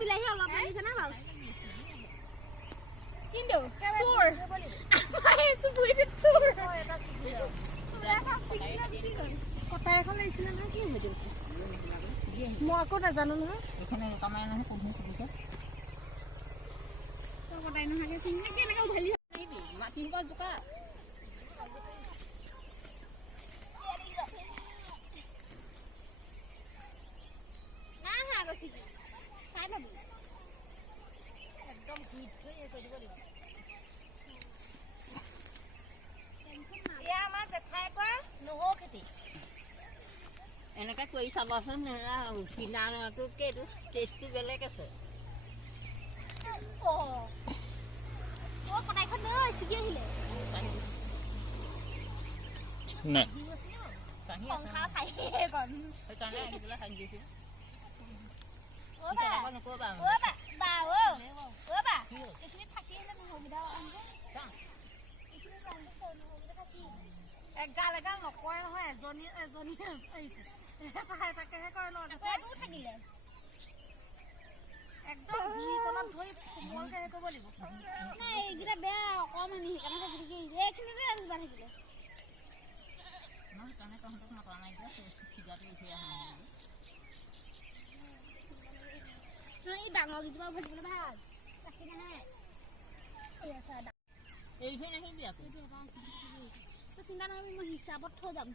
বিলাহী অলপ লাগিছে না বাৰু কিন্তু চোৰ এইটো বুইটো চোৰ কটাই এখন লাগিছিলে নহয় কি হৈ গৈছে মই আকৌ নাজানো নহয় এখানে কামাই নহয় পুহি পুহিছে তো কটাই নহয় চিংনি কেনেকৈ উঠালি মাটি বা জোকা না হা গৈছে চাই ল'বি একদম হিট হৈ আছে দিব লাগিব এয়া আমাৰ জেঠাই কৰা নহও খেতি এনেকৈ কৰি চাবাচোন কিনাটোতকৈ এইটো টেষ্টটো বেলেগ আছে কটাইখন লৈ ছিগি আহিলে নাই সংসাৰ চাইহে কম সেইকাৰণে আহি পেলাই খাই দিছোঁ নক'বা এইখিনি থাকি আহিলে সুবিধা এগাল এগাল নকৰে নহয় এজনী আহিছে তাকেহে কৰে ন থাকিলে একদম দুইকণত ধৰি কোমলকৈ হেৰি কৰিব লাগিব নাই এইকেইটা বেয়া অকণমানি সেইকাৰণে এইখিনিতে ৰান্ধিবা থাকিলে সেইকাৰণে তহঁতক মতা নাই চিগাটো উঠি অহা এই ডাঙৰ কেইজোপা ভাজিবলৈ ভাল ৰাখি নাই এই থৈ নাহিবি আকৌ চিন্তা নকৰিবি মই হিচাপত থৈ যাম